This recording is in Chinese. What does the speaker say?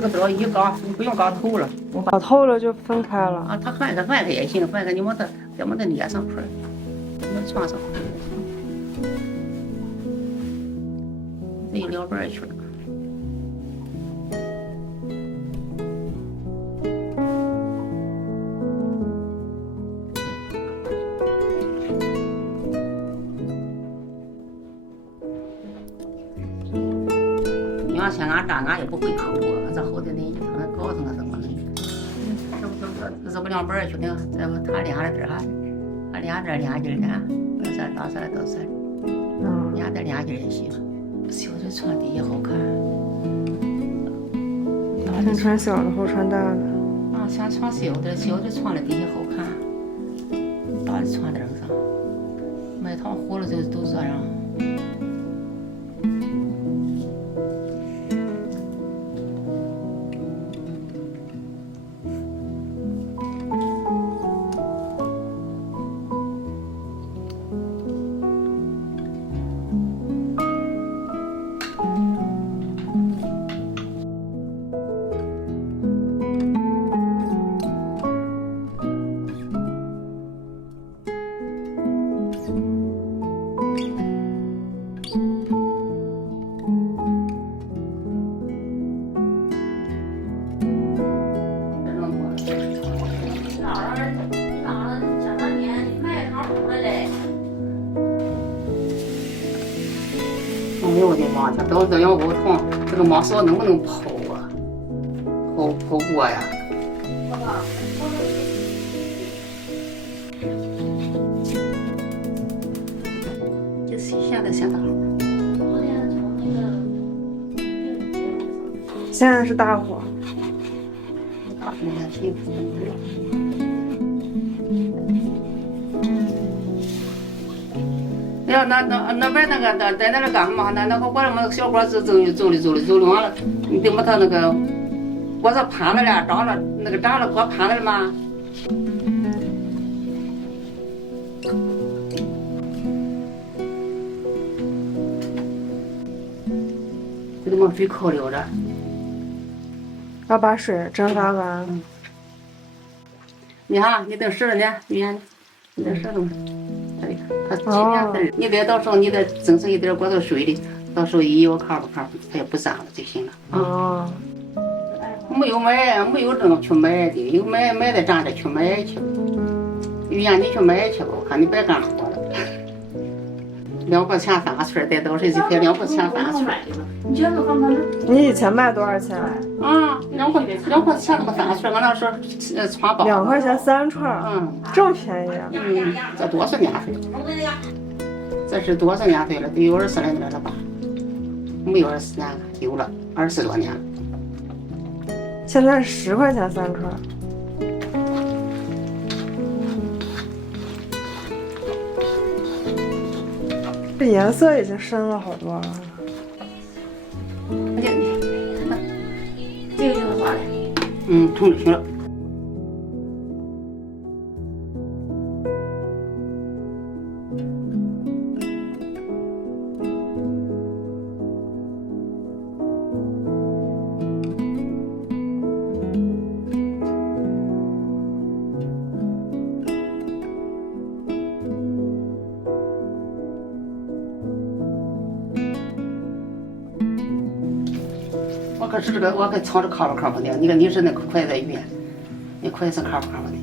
这个刀一搞，你不用搞透了，搞透了就分开了啊。它翻开也行，翻开你没得再没得捏上块儿，没床上，这一两半去了。你要像俺这俺也不会抠啊，这后头那那搞成了什么呢？这不两半去呢，这不他俩的这还，他俩这俩劲呢，到这到这到这，俩这俩劲也行。袖子穿底下好看，先穿小的后穿大的。啊，先穿袖子穿的底下好看，大的穿顶上，买套活了就都这样。哎呦我的妈呀！都这样我床这个毛扫能不能刨啊？刨过呀？就是现在先打。现在是大火。大火也行。要那边那个在那里干嘛？那个我那个小伙子走完了，你等把他那个我这盘子了，长了那个长了锅盘子了吗？这他妈水烤了着。要把水蒸发完。你看，你等湿了呢，你看，你等湿了吗？这里。它今年的，你得到时候你再蒸上一点锅头水里，到时候一有看不，它也不脏了就行了。哦。没有这种去买的，有买的咱得去买去。玉燕，你去买去吧，我看你别干活了。2块钱3串，带到谁去开2块钱3串？你以前卖多少钱？啊，2块钱那么3串，我那时候穿包。2块钱3串。这么便宜啊？这多少年费？这是多少年费了？得有20来年了吧？没有20年了，有了20多年了。现在10块钱3串。这颜色已经深了好多了。这个就是花的。通就行了。我可是这个，我可藏着靠不靠谱的。你看你是那个筷子圆，你筷子靠不靠谱的？